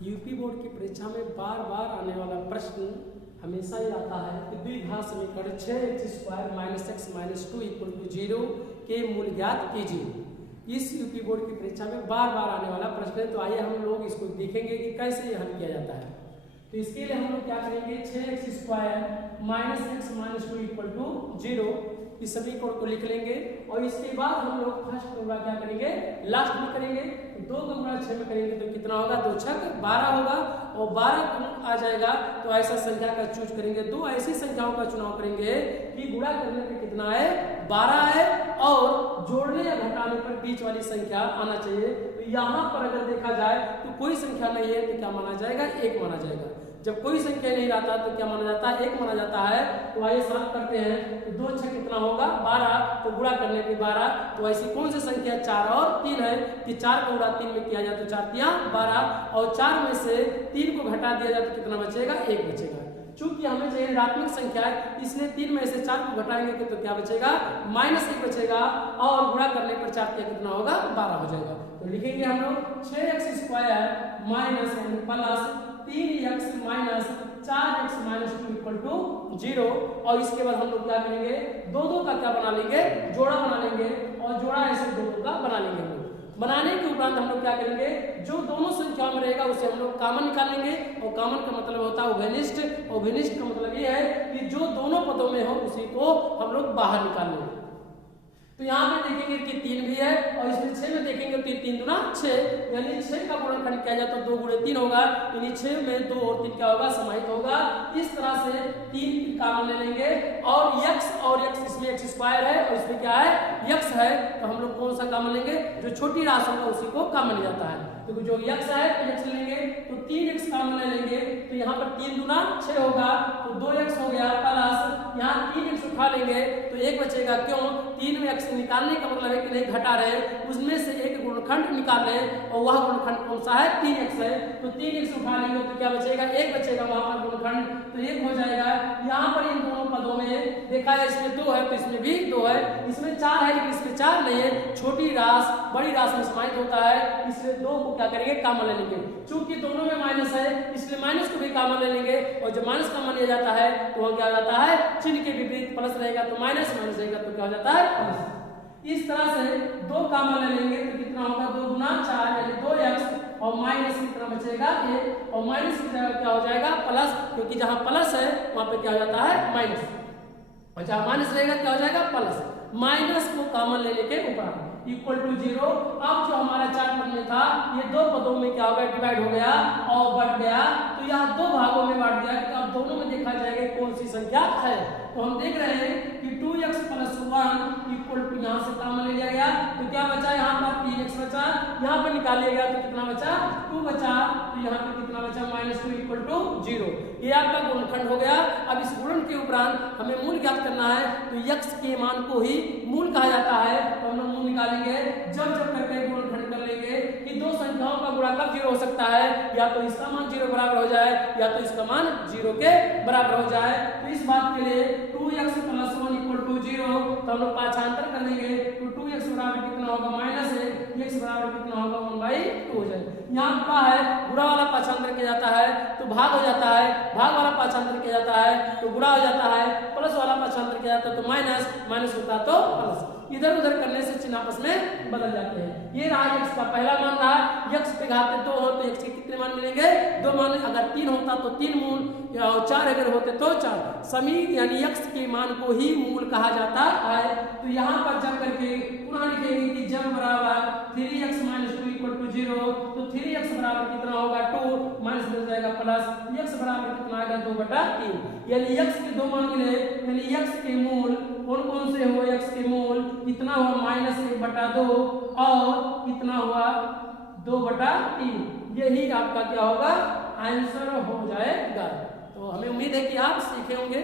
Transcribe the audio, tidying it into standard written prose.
UP board की परीक्षा में बार बार आने वाला प्रश्न हमेशा ही आता है कि द्विघात समीकरण 6x² - x - 2 = 0 के मूल ज्ञात कीजिए। इस यूपी बोर्ड की परीक्षा में बार बार आने वाला प्रश्न है, तो आइए हम लोग इसको देखेंगे कि कैसे हल किया जाता है। तो इसके लिए हम लोग क्या करेंगे, 6x² - x - 2 = 0 इस समीकरण को लिख लेंगे और इसके बाद हम लोग फर्स्ट का गुणा क्या करेंगे, लास्ट में करेंगे। तो 2 का गुणा 6 में करेंगे तो कितना होगा, 2 छक 12 होगा और 12 आ जाएगा तो ऐसा संख्या का चूज करेंगे। दो ऐसी संख्याओं का चुनाव करेंगे कि गुणा करने पे कितना है, 12 है और जोड़ने या घटाने पर बीच वाली संख्या आना चाहिए। तो यहाँ पर अगर देखा जाए तो कोई संख्या नहीं है तो क्या माना जाएगा, 1 माना जाएगा। जब कोई संख्या नहीं रहता तो क्या माना जाता है, 1 माना जाता है। तो आइए सॉल्व करते हैं। तो 2 छह कितना होगा, 12, तो गुणा करने पे 12। तो ऐसी कौन सी संख्या 4 और 3 है कि 4 का गुणा 3 में किया जाए तो 4 तिया 12 और 4 में से 3 को घटा दिया जाए तो कितना बचेगा, 1 बचेगा। चूंकि हमें चाहिए ऋणात्मक संख्या है इसलिए 3 में से 4 को घटाएंगे तो क्या बचेगा, -1 बचेगा और गुणा करने पर 4 तिया कितना होगा, 12 हो जाएगा। तो लिखेंगे हम लोग 6x² - 3x - 4x - 2 = 0 और इसके बाद हम लोग क्या करेंगे, 2 का क्या बना लेंगे, जोड़ा बना लेंगे और जोड़ा ऐसे 2 का बना लेंगे। हम लोग बनाने के उपरांत हम लोग क्या करेंगे, जो दोनों संख्याओं में रहेगा उसे हम लोग कॉमन निकालेंगे और कॉमन का मतलब होता है उभयनिष्ठ। उभयनिष्ठ का मतलब ये है कि जो दोनों पदों में हो उसी को हम लोग बाहर निकाल लेंगे। तो यहाँ पे देखेंगे कि 3 भी है और इसमें 6 में देखेंगे तो 3 दूना 6 यानी 6 का गुणनखंड किया जाए तो 2 × 3 होगा, यानी 6 में 2 और 3 क्या होगा, समाहित होगा। इस तरह से 3 कॉमन ले लेंगे और x इसमें x² है और इसमें क्या है, x है। तो हम लोग कौन सा कॉमन लेंगे, जो छोटी राशि होगा उसी को कॉमन लिया जाता है। तो जो x है तो x लेंगे तो 3x कॉमन ले लेंगे। तो यहाँ पर 3 दूना 6 होगा तो 2x हो गया प्लस यहाँ 3x उठा लेंगे तो 1 बचेगा। क्यों, 3 में x निकालने का मतलब है कि नहीं घटा रहे, उसमें से एक गुणनखंड निकाल रहे और वह गुणनखंड कौन सा है, 3x है। तो 3x उठा लेंगे तो क्या बचेगा, 1 बचेगा वहां पर गुणनखंड, तो 1 हो जाएगा। यहाँ पर इन दोनों पदों में देखा जाए इसमें 2 है तो इसमें भी 2 है, इसमें 4 है लेकिन इसमें 4 नहीं है। छोटी राशि बड़ी राशि में समाहित होता है इसलिए 2 को क्या करेंगे, कॉमन ले लेंगे। चूंकि दोनों में माइनस है इसलिए माइनस को भी कॉमन ले लेंगे और जब माइनस कॉमन लिया जाता है तो वह क्या हो जाता है, चिन्ह के विपरीत प्लस रहेगा तो माइनस रहेगा तो क्या हो जाता है, प्लस। इस तरह से 2 कॉमन ले लेंगे तो कितना होगा, 2 गुना 4 यानी 2x और माइनस कितना बचेगा, 1 और माइनस की जगह क्या हो जाएगा, प्लस, क्योंकि जहां प्लस है वहां पे क्या हो जाता है, माइनस, और जहां माइनस रहेगा क्या हो जाएगा, प्लस। माइनस को कॉमन लेने के ऊपर = 0। अब जो हमारा 4 पद में था ये 2 पदों में क्या हो गया, डिवाइड हो गया और बढ़ गया। तो यहाँ 2 भागों में बांट दिया। तो अब दोनों में देखा जाएगा कौन सी संख्या है। तो हम देख रहे हैं कि 2x + 1 यहाँ से कॉमन ले लिया गया तो क्या बचा, यहाँ पर 3x बचा, यहाँ पर निकाल लिया गया तो कितना बचा, 2 बचा। तो यहाँ पर कितना बचा, -2 = 0। ये आपका गुणनखंड हो गया। अब इस गुणन के उपरांत हमें मूल ज्ञात करना है तो x के मान को ही मूल कहा जाता है। तो हम लोग मूल निकालेंगे जब करके गुणनखंड कर लेंगे कि 2 संख्याओं का गुणा कब 0 हो सकता है, या तो इसका मान 0 बराबर हो जाए या तो इसका मान 0 के बराबर हो जाए। तो इस बात के लिए 2x + 1 = 0। तो हम लोग पाठांतर कर लेंगे तो 2x बराबर कितना होगा, -1, x बराबर कितना होगा, 1/2 हो जाए। यहाँ गुणा है, गुणा वाला पाठांतर किया जाता है तो भाग हो जाता है, भाग वाला पाठांतर किया जाता है तो गुणा हो जाता है, प्लस वाला पाठांतर किया जाता है तो माइनस होता तो प्लस। इधर उधर करने से चिन्ह आपस में बदल जाते हैं। ये रहा x का पहला मान रहा। x पे घाते 2 हो तो x के कितने मान मिलेंगे, 2 मान। अगर 3 होता तो 3 मूल और 4 अगर होते तो 4। समीप यानी x के मान को ही मूल कहा जाता है। तो यहाँ पर जब करके पुनः लिखेंगे कि जब बराबर 3x - 2 = 0 तो 3x बराबर कितना होगा, 2 माइनस हो जाएगा प्लस, x बराबर कितना आएगा, 2/3। यानी x के 2 मान मिले, यानी x के मूल कौन कौन से हुए, x के मूल कितना हुआ, -1/2 और कितना हुआ, 2/3। यही आपका क्या होगा, आंसर हो जाएगा। तो हमें उम्मीद है कि आप सीखे होंगे।